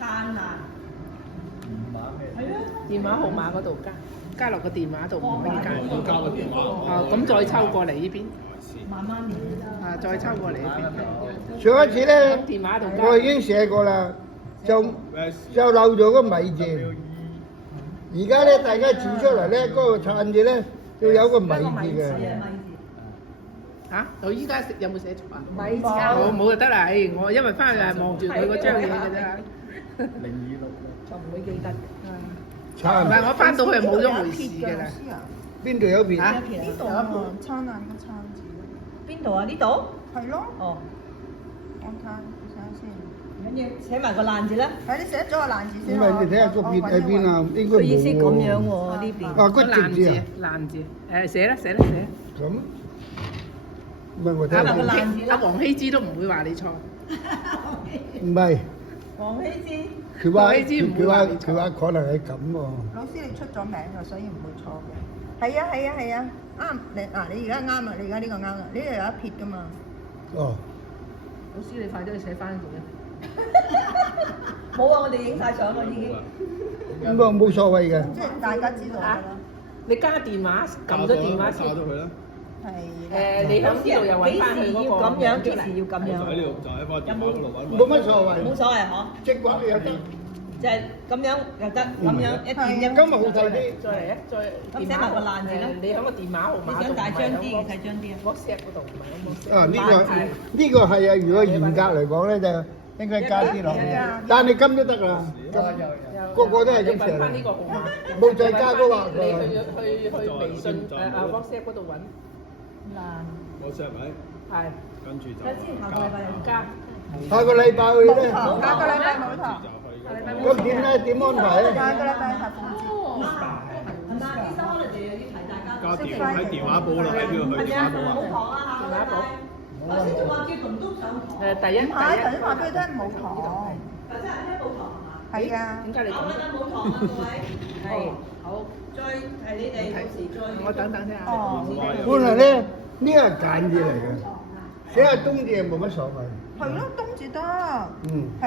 燦爛。電話號碼嗰度加落個電話度，唔可以加。我交個電話。哦，咁再抽過嚟呢邊。慢慢練。啊，再抽過嚟呢邊。上一次咧，電話度加。我已經寫過啦，就漏咗個米字。而家咧，大家指出嚟咧，嗰個燦字咧要有個米字嘅。嚇！我依家有冇寫錯啊？米字我冇就得啦，我因為翻去係望住佢嗰張嘢嘅啫。就唔會記得。燦唔係，我翻到去冇咗回事嘅啦。邊度有撇？嚇？呢度啊，燦爛個燦字。邊度啊？呢度？係咯。哦，我睇下先。緊要寫埋個爛字啦。係你寫咗個爛字先。因為你睇下個撇喺邊啊？應該佢意思咁樣冇喎。喎呢邊。啊，個直字啊！爛字，誒寫啦。咁，唔係我睇下先。阿黃希之都唔會話你錯。唔係，黃希之。佢話黃希之唔會話你錯佢話可能係咁喎。老師你出咗名㗎，所以唔會錯嘅。係啊，啱你嗱，你而家啱啊，你而家呢個啱啊，呢度有一撇㗎嘛。哦，老師你快啲去寫翻佢啦。冇啊！我哋影晒相啦已經。咁啊冇所謂嘅。即係大家知道㗎啦。你加電話，撳咗電話先。加咗佢啦。係。你喺呢度又揾翻佢嗰個。咁樣，幾時要咁樣？就喺呢度，就喺翻電話嗰度揾。冇乜所謂。冇所謂嗬。即管你又得。就係咁樣又得，咁樣一點一。今日好睇啲。再嚟啊！再咁寫埋個爛字啦。你喺個電話號碼度。你想大張啲嘅細張啲啊？WhatsApp 嗰度唔係喺 WhatsApp。啊，呢個係啊，如果嚴格嚟講咧，就應該加啲落去。但係你金都得啦，個個都係咁寫。翻呢個號碼。冇再加嗰個。你去微信WhatsApp 嗰度揾。爛。我寫咪？係。跟住就。睇先，下個禮拜有加。下個禮拜去咧。下個禮拜冇堂。咁點咧？點安排咧？下個禮拜係放節。係嘛？醫生可能就要提大家。喺電話簿啦，喺邊度去電話簿啊？冇堂啊，下個禮拜。頭先仲話叫同都上堂。第一。唔係，頭先話俾你聽冇堂。頭先係聽冇堂係嘛？係啊。點解你咁？冇堂啊，各位。係。好。再係你哋到時再。我等先啊。哦。本來咧，呢個係簡字嚟嘅，寫下冬字係冇乜所謂。係咯，冬至得。嗯。係啊。